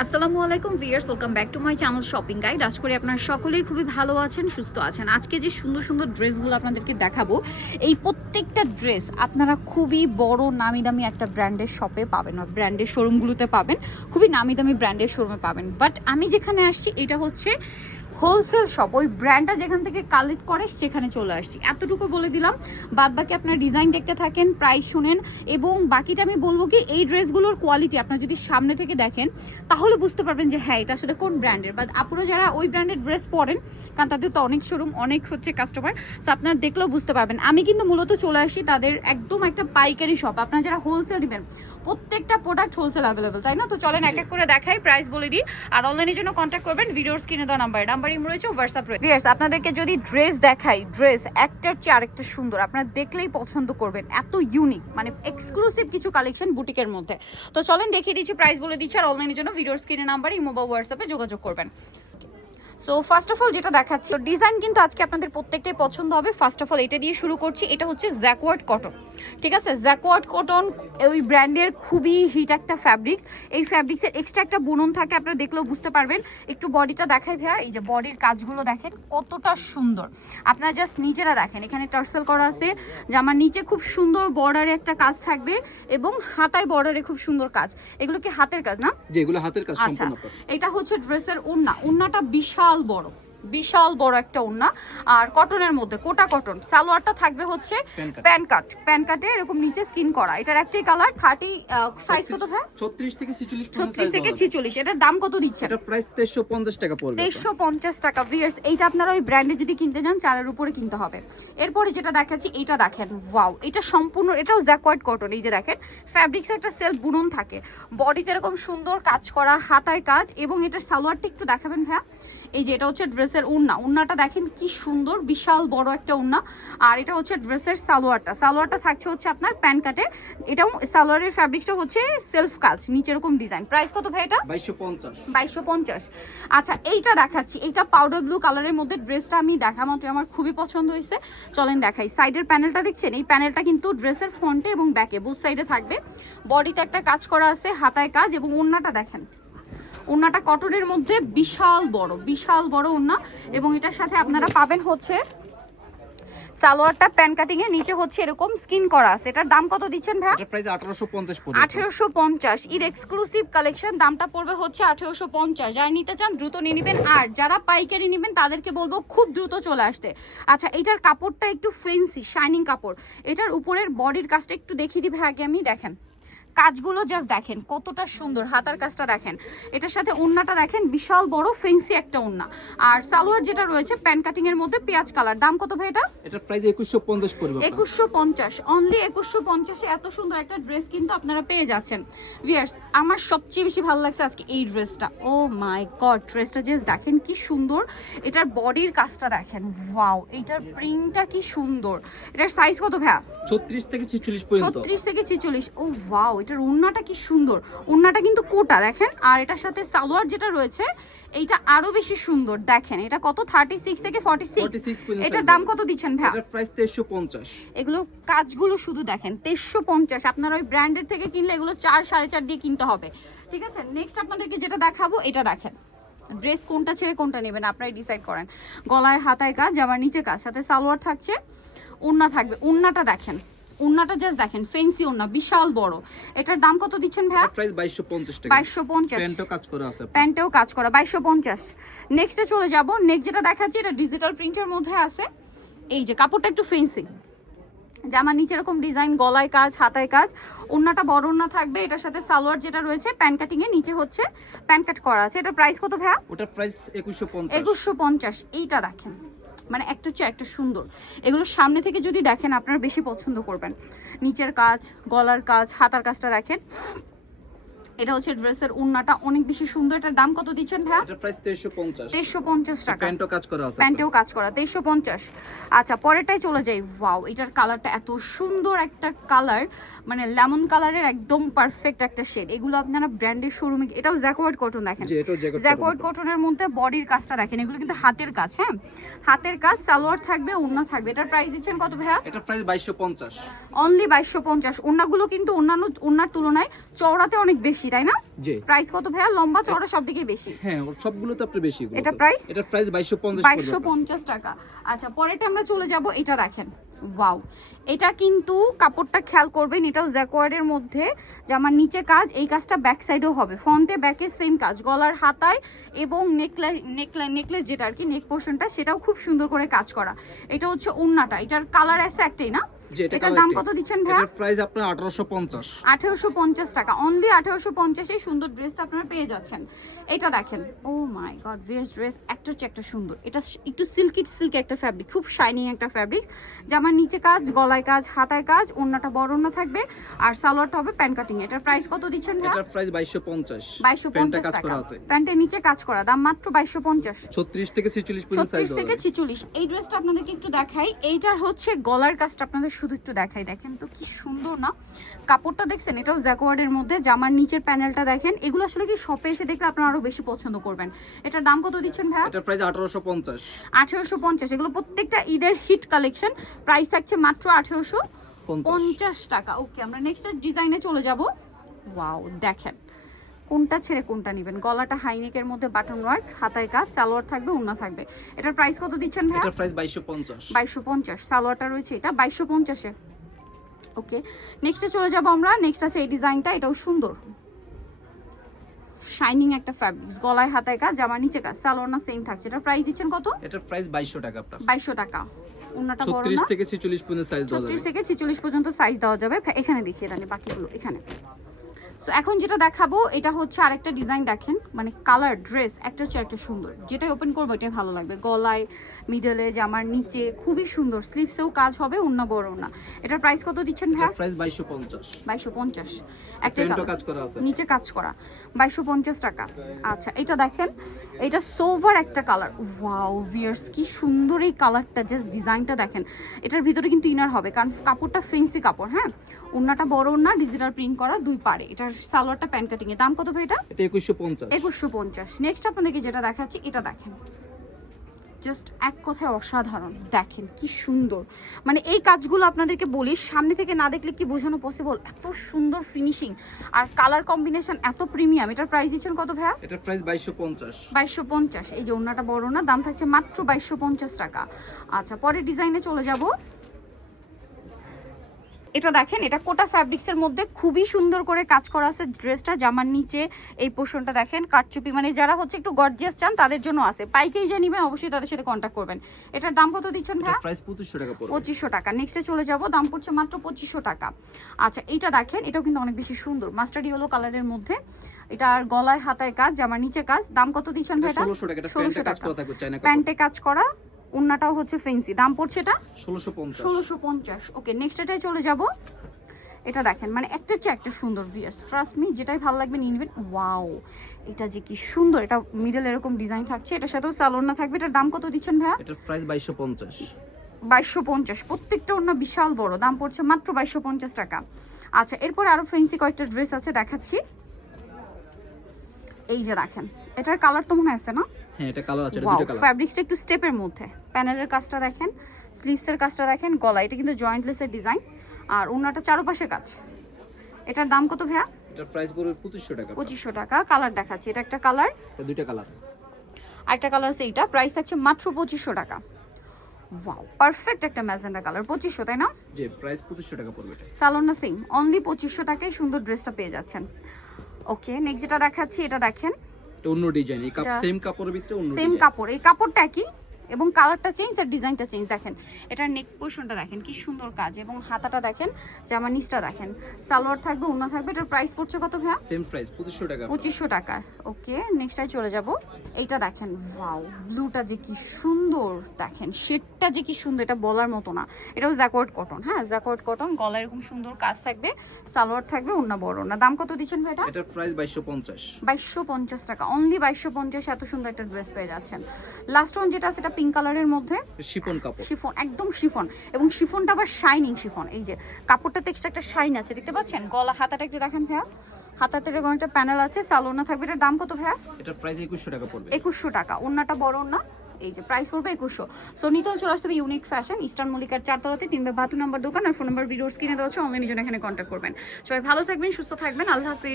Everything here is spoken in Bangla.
আসসালামু আলাইকুম viewers, welcome back to my channel shopping guide. আশা করি আপনারা সকলেই খুবই ভালো আছেন, সুস্থ আছেন। আজকে যে সুন্দর সুন্দর ড্রেসগুলো আপনাদেরকে দেখাবো, এই প্রত্যেকটা ড্রেস আপনারা খুবই বড় নামি দামি একটা ব্র্যান্ডের শপে পাবেন, বা ব্র্যান্ডের শোরুমগুলোতে পাবেন, খুবই নামি দামি ব্র্যান্ডের শোরুমে পাবেন। বাট আমি যেখানে আসছি এটা হচ্ছে হোলসেল শপ, ওই ব্র্যান্ডটা যেখান থেকে কালেক্ট করে সেখানে চলে আসছি। এতটুকু বলে দিলাম, বাদ বাকি আপনার ডিজাইন দেখতে থাকেন, প্রাইস শুনেন, এবং বাকিটা আমি বলবো কি এই ড্রেসগুলোর কোয়ালিটি আপনারা যদি সামনে থেকে দেখেন তাহলে বুঝতে পারবেন যে হ্যাঁ এটা আসলে কোন ব্র্যান্ডের। বাট আপনারা যারা ওই ব্র্যান্ডের ড্রেস পরেন, কারণ তাদের তো অনেক শোরুম, অনেক হচ্ছে কাস্টমার, সো আপনারা দেখলেও বুঝতে পারবেন। আমি কিন্তু মূলত চলে আসি তাদের একদম একটা পাইকারি শপ। আপনারা যারা হোলসেল নেবেন, প্রত্যেকটা প্রোডাক্ট হোলসেল অ্যাভেলেবল, তাই না? তো চলেন এক এক করে দেখাই, প্রাইস বলে দিই। আর অনলাইনের জন্য কন্ট্যাক্ট করবেন ভিডিওর স্ক্রিনে দেওয়া নাম্বার ইমো রয়েছে, হোয়াটসঅ্যাপ রয়েছে। ভিউয়ার্স, আপনাদেরকে যদি ড্রেস দেখাই, ড্রেস একটার চেয়ে আরেকটা সুন্দর, আপনারা দেখলেই পছন্দ করবেন। এত ইউনিক, মানে এক্সক্লুসিভ কিছু কালেকশন বুটিকের মধ্যে। তো চলেন দেখিয়ে দিচ্ছি, প্রাইস বলে দিচ্ছি। আর অনলাইনের জন্য ভিডিওর স্ক্রিনে নাম্বার ইমো বা হোয়াটসঅ্যাপে যোগাযোগ করবেন। সো ফার্স্ট অফ অল যেটা দেখাচ্ছি, ডিজাইন কিন্তু আজকে আপনাদের প্রত্যেকটাই পছন্দ হবে। ফার্স্ট অফ অল এটা দিয়ে শুরু করছি। এটা হচ্ছে জ্যাকওয়ার্ড কটন, ঠিক আছে? জ্যাকওয়ার্ড কটন ওই ব্র্যান্ডের খুবই হিট একটা ফ্যাব্রিক্স। এই ফ্যাব্রিক্সের এক্সট্রা একটা বুনন থাকে, আপনারা দেখলেও বুঝতে পারবেন। একটু বডিটা দেখাই ভাইয়া, এই যে বডির কাজগুলো দেখেন কতটা সুন্দর। আপনারা জাস্ট নিচেরা দেখেন, এখানে টার্সেল করা আছে, জামার নিচে খুব সুন্দর বর্ডারে একটা কাজ থাকবে, এবং হাতায় বর্ডারে খুব সুন্দর কাজ। এগুলো কি হাতের কাজ না? যে এগুলো হাতের কাজ সম্পূর্ণ। এটা হচ্ছে ড্রেসের ওড়না। ওড়নাটা বিশাল বড়, বিশাল বড় একটা ওড়না, আর কটনের মধ্যে, কোটা কটন। সালোয়ারটা থাকবে হচ্ছে প্যান কাটে এরকম নিচে স্কিন করা। এটার একটাই কালার। 30 সাইজ কত ভাই? 36 থেকে 46 36 থেকে 46। এটার দাম কত দিচ্ছেন? এটা প্রাইস 2350 টাকা পড়বে। 2350 টাকা। ভিউয়ার্স, এইটা আপনারা ওই ব্র্যান্ডে যদি কিনতে যান 4 এর উপরে কিনতে হবে। এরপরে যেটা দেখাচ্ছি, এইটা দেখেন, ওয়াও, এটা সম্পূর্ণ, এটাও জ্যাকওয়ার্ড কটন। এই যে দেখেন, ফ্যাব্রিক্স একটা সেলফ বুনন থাকে, বডিতে এরকম সুন্দর কাজ করা, হাতায় কাজ, এবং এটার সালোয়ারটা একটু দেখাবেন ভাইয়া। এই যে এটা হচ্ছে ড্রেসের ওড়না। ওড়নাটা দেখেন কি সুন্দর, বিশাল বড় একটা ওড়না। আর এটা হচ্ছে ড্রেসের সালোয়ারটা থাকছে হচ্ছে আপনার প্যান কাটে। এটাও সালোয়ারের ফ্যাব্রিক্সটা হচ্ছে সেলফ কাজ, নিচে এরকম ডিজাইন। প্রাইস কত ভাই এটা? 2250। আচ্ছা, এইটা দেখাচ্ছি, এইটা পাউডার ব্লু কালারের মধ্যে। ড্রেসটা আমি দেখা মাত্র আমার খুবই পছন্দ হয়েছে, চলেন দেখাই। সাইডের প্যানেলটা দেখছেন, এই প্যানেলটা কিন্তু ড্রেসের ফ্রন্টে এবং ব্যাকে বুথ সাইডে থাকবে। বডিতে একটা কাজ করা আছে, হাতায় কাজ, এবং ওড়নাটা দেখেন, ওড়নাটা কটনের মধ্যে বিশাল বড় ওড়না। এবং এটার সাথে আপনারা পাবেন হচ্ছে সালোয়ারটা প্যান কাটিং এর নিচে হচ্ছে এরকম স্কিন করা আছে। এটার দাম কত দিচ্ছেন ভাই? এটা প্রাইস 1850 পড়বে। 1850 ঈদ এক্সক্লুসিভ কালেকশন। দামটা পড়বে হচ্ছে 1850। যারা নিতে চান দ্রুত নিয়ে নেবেন, আর যারা পাইকারি নেবেন তাদেরকে বলবো খুব দ্রুত চলে আসতে। আচ্ছা, এটার কাপড়টা একটু ফেন্সি শাইনিং কাপড়। এটার উপরের বডির কাজটা একটু দেখিয়ে দিবে আগে আমি, দেখেন কাজগুলো জাস্ট দেখেন কতটা সুন্দর, হাতার কাজটা দেখেন। এটার সাথে ওড়নাটা দেখেন, বিশাল বড় ফেন্সি একটা ওড়না। আর সালোয়ার যেটা রয়েছে প্যান কাটিং এর মধ্যে পেঁয়াজ কালার। দাম কত ভাই এটা? এটা প্রাইস 2150 পড়বে। 2150, অনলি 2150 এ এত সুন্দর একটা ড্রেস কিন্তু আপনারা পেয়ে যাচ্ছেন। ভিউয়ার্স, আমার সবচেয়ে বেশি ভালো লাগছে আজকে এই ড্রেসটা। ও মাই গড, ড্রেসটা জাস্ট দেখেন কি সুন্দর। এটার বডির কাজটা দেখেন, ওয়াও, এটার প্রিন্টটা কি সুন্দর। এটার সাইজ কত ভাই? 36 থেকে 46 পর্যন্ত। 36 থেকে 46। ও ওয়াও, এটার ওড়নাটা কি সুন্দর। ওড়নাটা কিন্তু কোটা দেখেন, আর এটার সাথে সালোয়ার যেটা রয়েছে এইটা আরো বেশি সুন্দর। দেখেন এটা কত, 36 থেকে 46। এটার দাম কত দিচ্ছেন ভাই? এটার প্রাইস 2350। এগুলো কাজগুলো শুধু দেখেন, 2350। আপনারা ওই ব্র্যান্ডের থেকে কিনলে এগুলো 4 4.5 দিয়ে কিনতে হবে, ঠিক আছে? নেক্সট আপনাদেরকে যেটা দেখাবো, এটা দেখেন। ড্রেস কোনটা ছেড়ে কোনটা নেবেন আপনারাই ডিসাইড করেন। গলায় হাতায় কাজ, জামার নিচে কাজ, সাথে সালোয়ার থাকছে, ওড়না থাকবে। ওড়নাটা দেখেন, ওড়নাটা জাস্ট দেখেন, ফেন্সি ওড়না, বিশাল বড়। এটার দাম কত দিচ্ছেন ভাইয়া? প্রাইস 2250 টাকা। 2250। প্যান্টও কাজ করা আছে, প্যান্টেও কাজ করা, 2250। নেক্সটে চলে যাব। নেক্সট যেটা দেখাচ্ছি, এটা ডিজিটাল প্রিন্টের মধ্যে আছে। এই যে কাপড়টা একটু ফেন্সি, জামার নিচে এরকম ডিজাইন, গলায় কাজ, হাতায় কাজ, ওড়নাটা বড় ওড়না থাকবে। এটার সাথে সালোয়ার যেটা রয়েছে প্যান কাটিং এর নিচে হচ্ছে প্যান কাট করা আছে। এটার প্রাইস কত ভাইয়া? ওটার প্রাইস 2150। 2150। এইটা দেখেন, মানে একটা চেয়ে একটা সুন্দর। এগুলো সামনে থেকে যদি দেখেন আপনারা বেশি পছন্দ করবেন। নিচের কাজ, গলার কাজ, হাতার কাজটা দেখেন। এটা হচ্ছে ড্রেসের ওড়নাটা অনেক বেশি সুন্দর। এটার দাম কত দিচ্ছেন ভাইয়া? এটার প্রাইস 2350। 2350 টাকা। প্যান্টও কাজ করা আছে, প্যান্টেও কাজ করা, 2350। আচ্ছা, পরেরটাই চলে যাই। ওয়াও, এটার কালারটা এত সুন্দর একটা কালার, মানে লেমন কালারের একদম পারফেক্ট একটা শেড। এগুলো আপনারা ব্র্যান্ডের শোরুমে, এটাও জ্যাকওয়ার্ড কটন দেখেন, জ্যাকওয়ার্ড কটনের মধ্যে বডির কাজটা দেখেন। এগুলো কিন্তু হাতের কাজ, হ্যাঁ হাতের কাজ। সালোয়ার থাকবে, ওড়না থাকবে। এটার প্রাইস দিচ্ছেন কত ভাইয়া? এটার প্রাইস 2250। অনলি 2250। ওড়নাগুলো কিন্তু অন্যান্য ওড়নার তুলনায় চওড়াতে অনেক বেশি। বেশি তাই না? জি প্রাইস কত ভাইয়া? লম্বা চওড়া সব দিকেই বেশি। হ্যাঁ ওর সবগুলো তো আপনি বেশি এটা প্রাইস? এটা প্রাইস 2250 2250 টাকা। আচ্ছা পরেরটা আমরা চলে যাব, এটা দেখেন ওয়াও, এটা কিন্তু কাপড়টা খেয়াল করবেন, এটাও জ্যাকোয়ার্ডের মধ্যে, জামার নিচে কাজ, এই কাজটা ব্যাক সাইডেও হবে, ফ্রন্টে ব্যাকে সেম কাজ, গলার হাতায় এবং নেকলেস যেটা আর কি নেক পোর্শনটা সেটাও খুব সুন্দর করে কাজ করা। এটা হচ্ছে ওড়নাটা, এটার কালার আছে একটাই না? এটার দাম কত দিচ্ছেন ভাইয়া? এটার প্রাইস আপনার 1850 1850 টাকা, অনলি 1850 এই সুন্দর ড্রেসটা আপনারা পেয়ে যাচ্ছেন। এটা দেখেন, ও মাই গড, ড্রেস একটার চেয়ে একটা সুন্দর। এটা একটু সিল্ক একটা ফ্যাব্রিক, খুব শাইনিং একটা ফ্যাব্রিক, জামার নিচে কাজ, গলায় কাজ, হাতায় কাজ, ওড়নাটা বড় ওড়না থাকবে আর সালোয়ারটা হবে প্যান কাটিং। এটার প্রাইস কত দিচ্ছেন ভাইয়া? এটার প্রাইস 2250 2250 টাকা, প্যান্টের নিচে কাজ করা, দাম মাত্র 2250। 36 থেকে 46 পর্যন্ত সাইজ 36 থেকে 46। এই ড্রেসটা আপনাদেরকে একটু দেখাই, এইটার হচ্ছে গলার কাজটা আপনাদের শুধু একটু দেখাই, দেখেন তো কি সুন্দর না কাপড়টা, দেখছেন? এটাও জ্যাকোয়ার্ডের মধ্যে, জামার নিচের প্যানেলটা দেখেন, এগুলো আসলে কি শপে এসে দেখলে আপনারা আরো বেশি পছন্দ করবেন। এটার দাম কত দিচ্ছেন ভাইয়া? এটার প্রাইস 1850 1850। এগুলো প্রত্যেকটা ঈদের হিট কালেকশন, প্রাইস থাকছে মাত্র 1850 টাকা। ওকে, আমরা নেক্সট ডিজাইনে চলে যাব। ওয়াও, দেখেন কোনটা ছেড়ে কোনটা নেবেন। গলাটা হাইনেকের মধ্যে বাটন ওয়ার্ক, হাতায় কাজ, সালোয়ার থাকবে, ওড়না থাকবে। এটার প্রাইস কত দিচ্ছেন ভাইয়া? এটার প্রাইস 2250 2250। সালোয়ারটা রয়েছে এটা 2250 এ। ওকে, নেক্সটে চলে যাব আমরা। নেক্সট আছে এই ডিজাইনটা, এটাও সুন্দর, শাইনিং একটা ফ্যাব্রিক্স, গলায় হাতায় কাজ, জামার নিচে কাজ, সালোয়ার না সেম থাকছে। এটার প্রাইস দিচ্ছেন কত? এটার প্রাইস 2200 টাকা আপনার। 2200 টাকা। ওন্নাটা বড় না? 36 থেকে 46 পর্যন্ত সাইজ দেওয়া যাবে। 36 থেকে 46 পর্যন্ত সাইজ দেওয়া যাবে। এখানে দেখিয়ে দেন বাকিগুলো এখানে। সো এখন যেটা দেখাবো এটা হচ্ছে আরেকটা ডিজাইন, দেখেন মানে কালার ড্রেস একটার চেয়ে একটা সুন্দর, যেটাই ওপেন করবো এটাই ভালো লাগবে। গলায়, মিডলে, জামার নিচে খুবই সুন্দর, স্লিভসেও কাজ হবে, ওন্না বড় ওন্না। এটার প্রাইস কত দিচ্ছেন ভাই? এটার প্রাইস 2250 2250। একটাই প্যান্টও কাজ করা আছে, নিচে কাজ করা, 2250 টাকা। আচ্ছা এটা দেখেন, এটা সোভার একটা কালার, ওয়াও ভিয়ার্স কি সুন্দর এই কালারটা, জাস্ট ডিজাইনটা দেখেন। এটার ভিতরে কিন্তু ইনার হবে কারণ কাপড়টা ফেন্সি কাপড়, হ্যাঁ। ওন্নাটা বড় ওন্না, ডিজিটাল প্রিন্ট করা দুই পারে। এটার সালোয়ারটা প্যান কাটিং এর দাম কত ভাই এটা? এটা 2150। 2150। নেক্সট আপনাদেরকে যেটা দেখাচ্ছি এটা দেখেন, জাস্ট এক কথায় অসাধারণ, দেখেন কি সুন্দর। মানে এই কাজগুলো আপনাদেরকে বলি, সামনে থেকে না দেখলে কি বোঝানো পসিবল, এত সুন্দর ফিনিশিং আর কালার কম্বিনেশন এত প্রিমিয়াম। এটার প্রাইস দিচ্ছেন কত ভাইয়া? এটার প্রাইস 2250। 2250। এই যে ওন্নাটা বড় না, দাম থাকছে মাত্র 2250 টাকা। আচ্ছা পরের ডিজাইনে চলে যাব। এটা দেখেন, এটা কোটা ফ্যাব্রিক্সের মধ্যে খুবই সুন্দর করে কাজ করা আছে ড্রেসটা। জামার নিচে এই পোর্শনটা দেখেন কাটচুপি, মানে যারা হচ্ছে একটু গর্জিয়াস চান তাদের জন্য আছে। পাইকারি যে নেবেন অবশ্যই তাদের সাথে কন্ট্যাক্ট করবেন। এটার দাম কত দিচ্ছেন ভাই? প্রাইস 2500 টাকা পড়বে। 2500 টাকা। নেক্সটে চলে যাব, দাম পড়ছে মাত্র 2500 টাকা। আচ্ছা এইটা দেখেন, এটাও কিন্তু অনেক বেশি সুন্দর, মাস্টার্ড ইয়েলো কালারের মধ্যে। এটার গলায় হাতায় কাজ, জামার নিচে কাজ, দাম কত দিচ্ছেন ভাই? 1600 টাকা। এটা প্যান্টে কাজ করা থাকবে, চায়না কাপড়, প্যান্টে কাজ করা, ওন্নাটাও হচ্ছে ফেন্সি, দাম পড়ছে এটা 1650। 1650। ওকে নেক্সট এটাই চলে যাব। এটা দেখেন মানে একটার চেয়ে একটা সুন্দর, ভিয়ার্স ট্রাস্ট মি, যেটাই ভালো লাগবে নিয়ে নেবেন। ওয়াও এটা যে কি সুন্দর, এটা মিডল এরকম ডিজাইন থাকছে, এটার সাথেও সালোয়ার থাকবে। এটার দাম কত দিচ্ছেন ভাইয়া? এটার প্রাইস 2250। 2250। প্রত্যেকটা ওন্না বিশাল বড়, দাম পড়ছে মাত্র 2250 টাকা। আচ্ছা এরপর আরো ফ্যান্সি কয়েকটা ড্রেস আছে দেখাচ্ছি। এই যে দেখেন, এটার কালার তো মনে আছে না? হ্যাঁ এটা কালার আছে, এটা ওয়াও দুটো কালার। ফ্যাব্রিক্সটা একটু স্টেপের মধ্যে, প্যানেলের কাজটা দেখেন, স্লিভসের কাজটা দেখেন, গলা এটা কিন্তু জয়েন্টলেসের ডিজাইন আর ওন্নাটা চারপাশে কাজ। এটার দাম কত ভাইয়া? এটার প্রাইস পড়বে 2500 টাকা। 2500 টাকা। কালার দেখাচ্ছি, এটা একটা কালার, এটা দুটো কালার, আরেকটা কালার আছে, এইটা প্রাইস থাকছে মাত্র 2500 টাকা। ওয়াও পারফেক্ট একটা ম্যাজেন্ডা কালার, 2500 তাই না? জি প্রাইস 2500 টাকা পড়বে। এটা সালোনা সেম, অনলি 2500 টাকায় সুন্দর ড্রেসটা পেয়ে যাচ্ছেন। ওকে নেক্সট যেটা দেখাচ্ছি এটা দেখেন, এটা অন্য ডিজাইন, এই সেম কাপড়ের ভিতরে অন্য সেম কাপড়, এই কাপড়টা কি এবং কালারটা চেঞ্জ আর ডিজাইনটা চেঞ্জ। দেখেন এটার নেক পোর্শনটা দেখেন কি সুন্দর কাজ এবং হাতাটা দেখেন, জামার নিচটা দেখেন, সালোয়ার থাকবে, ওড়না থাকবে। এটার প্রাইস পড়ছে কত ভাইয়া? সেম প্রাইস 2500 টাকা। 2500 টাকা। ওকে নেক্সটটাই চলে যাব। এইটা দেখেন, ওয়াও ব্লুটা যে কি সুন্দর, দেখেন শেডটা যে কি সুন্দর, এটা বলার মতো না। এটাও জ্যাকোয়ার্ড কটন, হ্যাঁ জ্যাকোয়ার্ড কটন, গলায় এরকম সুন্দর কাজ থাকবে, সালোয়ার থাকবে, ওড়না বড় না। দাম কত দিচ্ছেন ভাই এটা? এটার প্রাইস 2250। 2250 টাকা, অনলি 2250। এত সুন্দর একটা ড্রেস পেয়ে যাচ্ছেন। লাস্ট ওয়ান যেটা সেটা পিঙ্ক কালারের মধ্যে, শিফন কাপড়, শিফন, একদম শিফন, এবং শিফনটা আবার শাইনিং শিফন। এই যে কাপড়টাতে এক্সট্রা একটা শাইন আছে, দেখতে পাচ্ছেন? গলা হাতাটা একটু দেখেন ভাইয়া, হাতাতে এরকম একটা প্যানেল আছে, সালোনা থাকবে। এটার দাম কত ভাইয়া? এটার প্রাইস 2100 টাকা পড়বে। 2100 টাকা। ওন্নাটা বড় না, এই যে প্রাইস পড়বে 2100। সো নিতেও চলে আসতে হবে ইউনিক ফ্যাশন, ইস্টার্ন মল্লিকার 4 তলাতে 3/72 নম্বর দোকান, আর ফোন নাম্বার ভিডিওস কিনে দেওয়া হচ্ছে, অনলাইনে জন্য এখানে কন্ট্যাক্ট করবেন। সবাই ভালো থাকবেন, সুস্থ থাকবেন, আল্লাহ হাফেজ।